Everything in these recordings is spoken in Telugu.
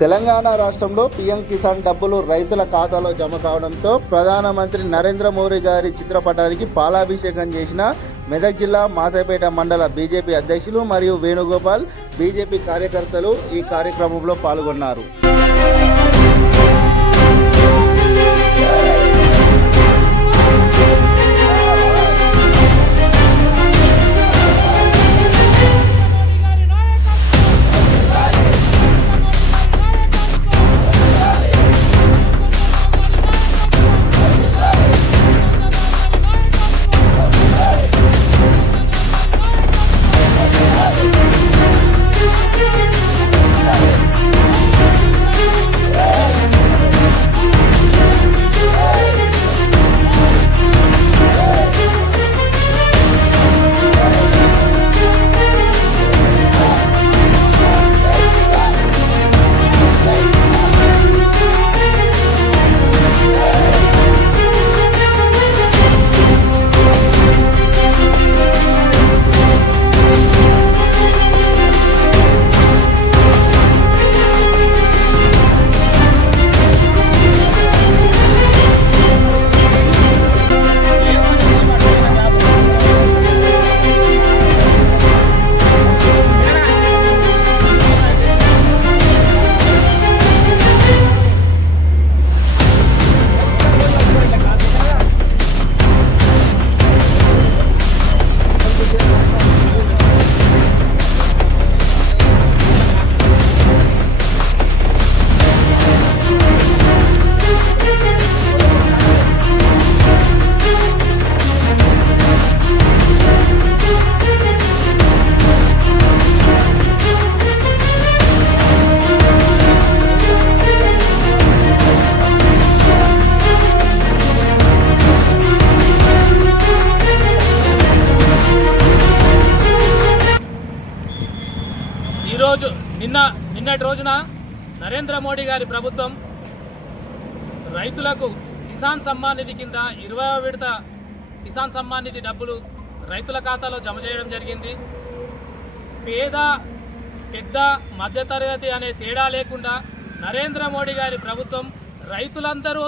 తెలంగాణ రాష్ట్రంలో పీఎం కిసాన్ డబ్బులు రైతుల ఖాతాలో జమ కావడంతో ప్రధానమంత్రి నరేంద్ర మోడీ గారి చిత్రపటానికి పాలాభిషేకం చేసిన మెదక్ జిల్లా మాసైపేట మండల బీజేపీ అధ్యక్షులు మరియు వేణుగోపాల్ బీజేపీ కార్యకర్తలు ఈ కార్యక్రమంలో పాల్గొన్నారు. నిన్నటి రోజున నరేంద్ర మోడీ గారి ప్రభుత్వం రైతులకు కిసాన్ సమ్మాన్ నిధి కింద 20వ విడత కిసాన్ సమ్మాన్ నిధి డబ్బులు రైతుల ఖాతాలో జమ చేయడం జరిగింది. పేద పెద్ద మధ్యతరగతి అనే తేడా లేకుండా నరేంద్ర మోడీ గారి ప్రభుత్వం రైతులందరూ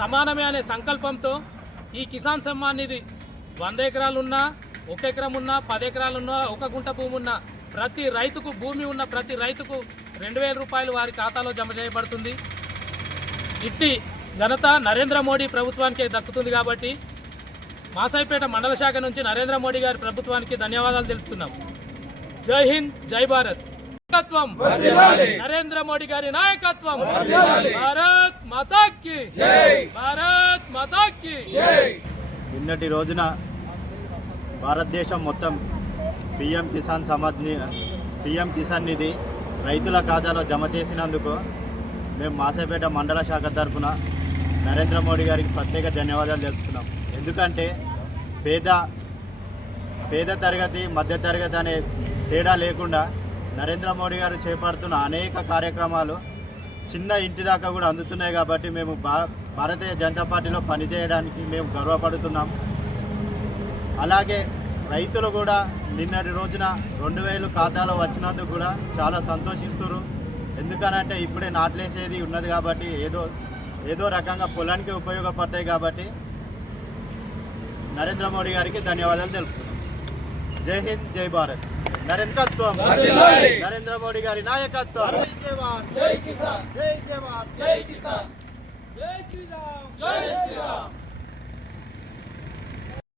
సమానమే అనే సంకల్పంతో ఈ కిసాన్ సమ్మాన్ నిధి 100 ఎకరాలున్నా 1 ఎకరం ఉన్నా 10 ఎకరాలున్నా 1 గుంట భూమి ఉన్నా ప్రతి రైతుకు భూమి ఉన్న ప్రతి రైతుకు 2000 రూపాయలు వారి ఖాతాలో జమ చేయబడుతుంది. ఇట్టి ఘనత నరేంద్ర మోడీ ప్రభుత్వానికే దక్కుతుంది. కాబట్టి మాసైపేట మండల శాఖ నుంచి నరేంద్ర మోడీ గారి ప్రభుత్వానికి ధన్యవాదాలు తెలుపుతున్నాం. జై హింద్, జై భారత్. నాయకత్వం నరేంద్ర మోడీ గారి నాయకత్వం. భారత్ మాతా కీ జై, భారత్ మాతా కీ జై. నిన్నటి రోజున భారతదేశం మొత్తం పీఎం కిసాన్ నిధి రైతుల ఖాతాలో జమ చేసినందుకు మేము మాసైపేట మండల శాఖ తరఫున నరేంద్ర మోడీ గారికి ప్రత్యేక ధన్యవాదాలు తెలుపుతున్నాం. ఎందుకంటే పేద తరగతి మధ్య తరగతి అనే తేడా లేకుండా నరేంద్ర మోడీ గారు చేపడుతున్న అనేక కార్యక్రమాలు చిన్న ఇంటి దాకా కూడా అందుతున్నాయి. కాబట్టి మేము భారతీయ జనతా పార్టీలో పనిచేయడానికి మేము గర్వపడుతున్నాం. అలాగే రైతులు కూడా నిన్నటి రోజున 2000 ఖాతాలో వచ్చినందుకు కూడా చాలా సంతోషిస్తున్నారు. ఎందుకనంటే ఇప్పుడే నాట్లేసేది ఉన్నది కాబట్టి ఏదో రకంగా పొలానికి ఉపయోగపడతాయి. కాబట్టి నరేంద్ర మోడీ గారికి ధన్యవాదాలు తెలుపుతున్నాం. జై హింద్, జై భారత్. నరేంద్ర మోడీ గారి నాయకత్వం. జై కిసాన్, జై జవాన్, జై కిసాన్, జై శ్రీరామ్, జై